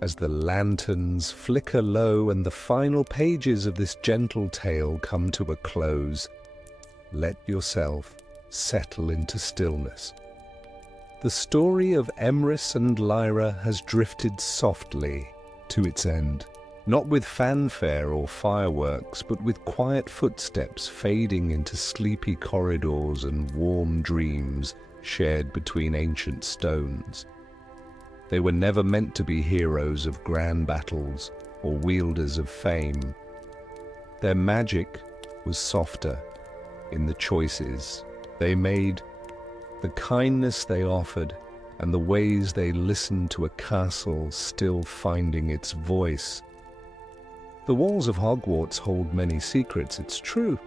as the lanterns flicker low and the final pages of this gentle tale come to a close, let yourself settle into stillness. The story of Emrys and Lyra has drifted softly to its end, not with fanfare or fireworks, but with quiet footsteps fading into sleepy corridors and warm dreams shared between ancient stones. They were never meant to be heroes of grand battles or wielders of fame. Their magic was softer in the choices they made, the kindness they offered, and the ways they listened to a castle still finding its voice. The walls of Hogwarts hold many secrets, it's true,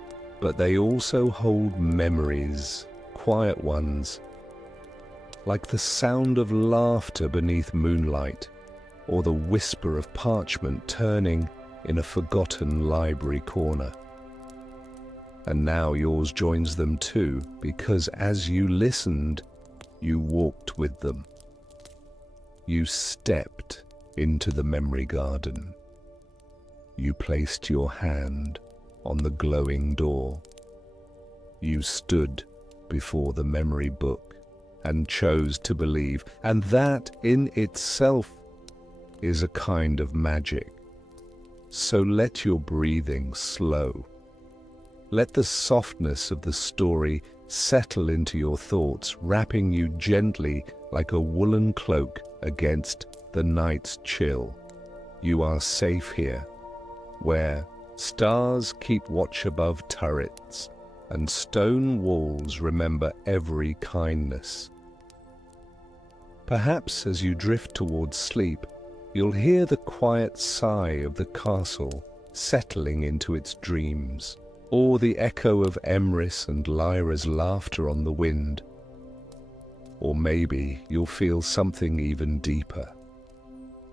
but they also hold memories, quiet ones, like the sound of laughter beneath moonlight, or the whisper of parchment turning in a forgotten library corner. And now yours joins them too, because as you listened, you walked with them. You stepped into the memory garden. You placed your hand on the glowing door. You stood before the memory book and chose to believe, and that in itself is a kind of magic. So let your breathing slow. Let the softness of the story settle into your thoughts, wrapping you gently like a woolen cloak against the night's chill. You are safe here, where stars keep watch above turrets and stone walls remember every kindness. Perhaps as you drift towards sleep, you'll hear the quiet sigh of the castle settling into its dreams, or the echo of Emrys and Lyra's laughter on the wind. Or maybe you'll feel something even deeper,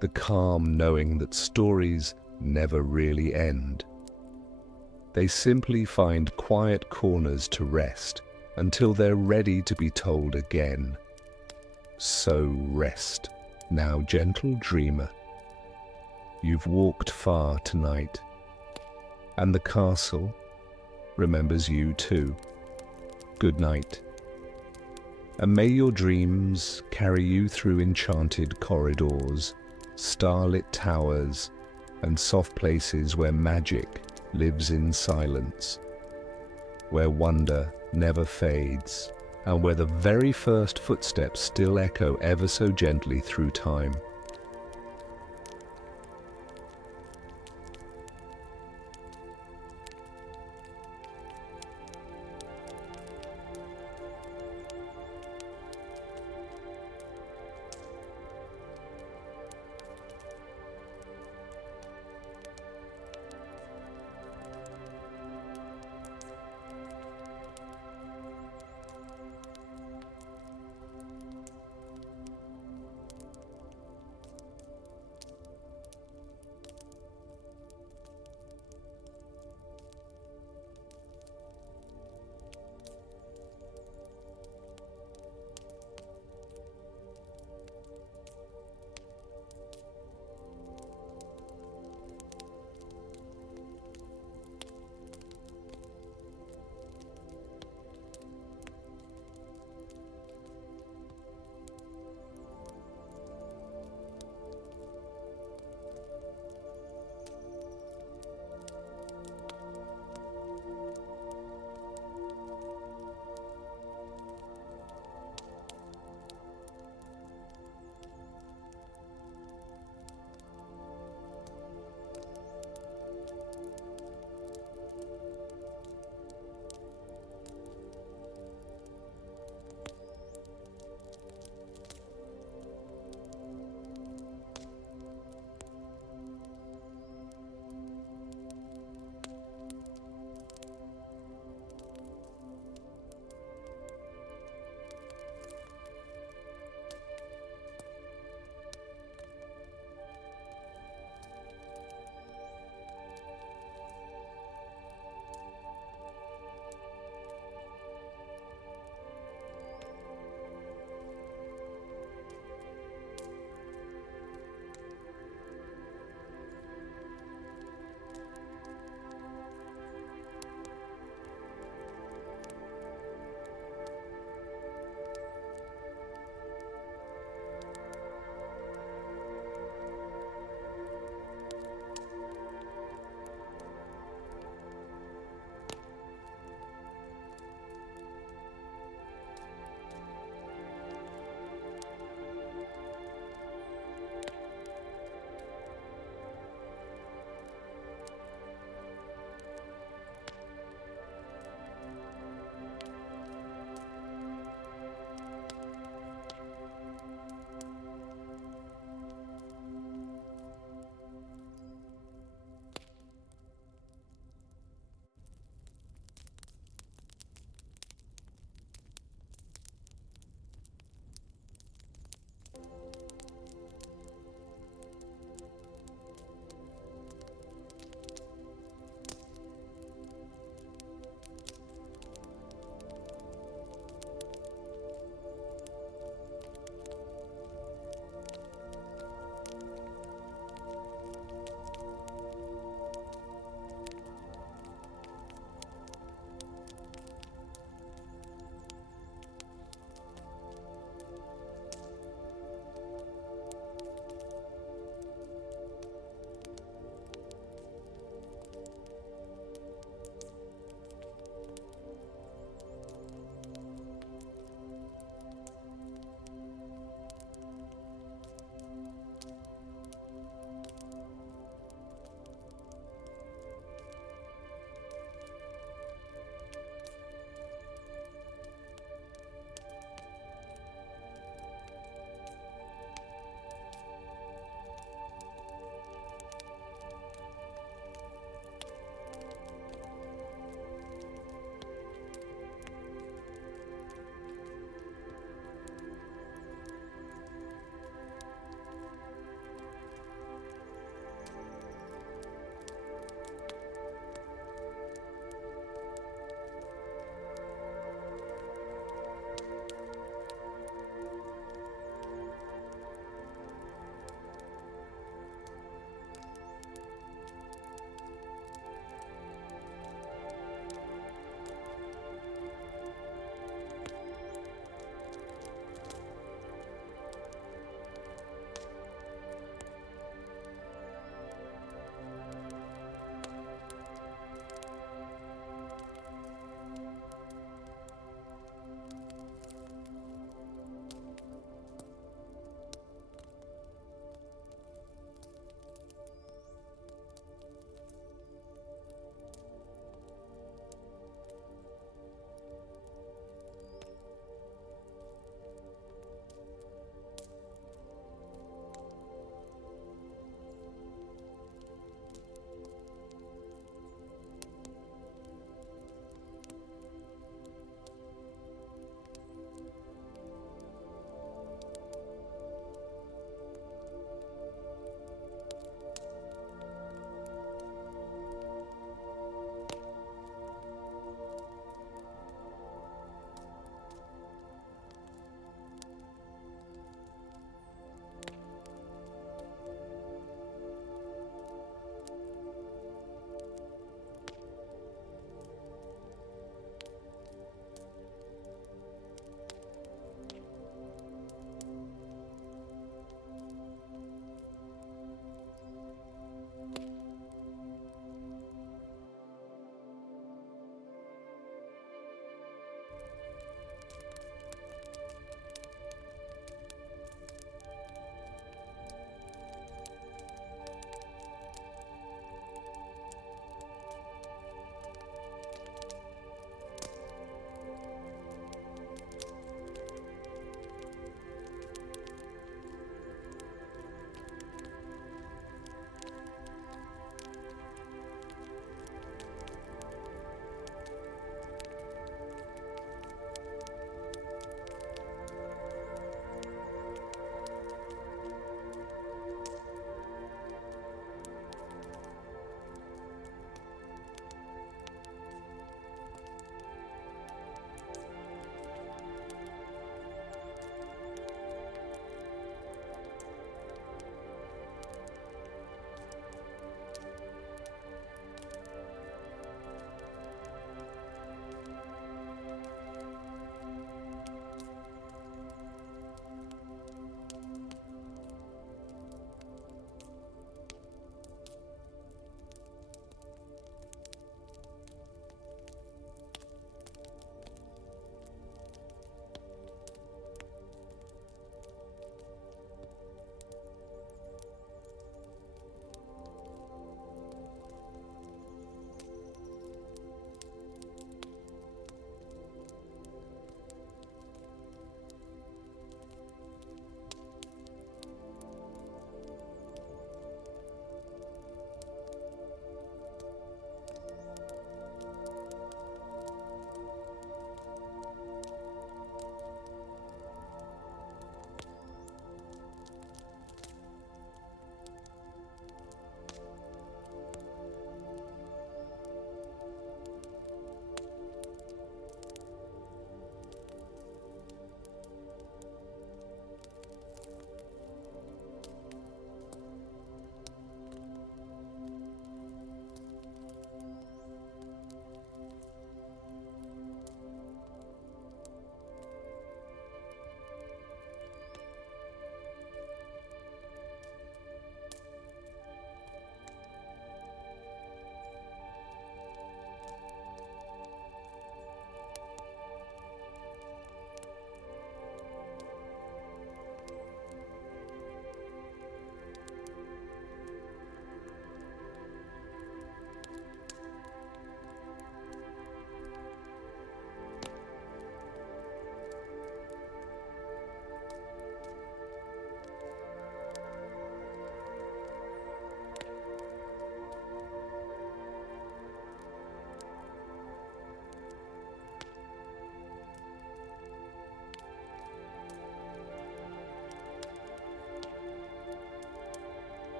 the calm knowing that stories never really end. They simply find quiet corners to rest until they're ready to be told again. So rest, now gentle dreamer. You've walked far tonight, and the castle remembers you too. Good night, and may your dreams carry you through enchanted corridors, starlit towers, and soft places where magic lives in silence, where wonder never fades, and where the very first footsteps still echo ever so gently through time.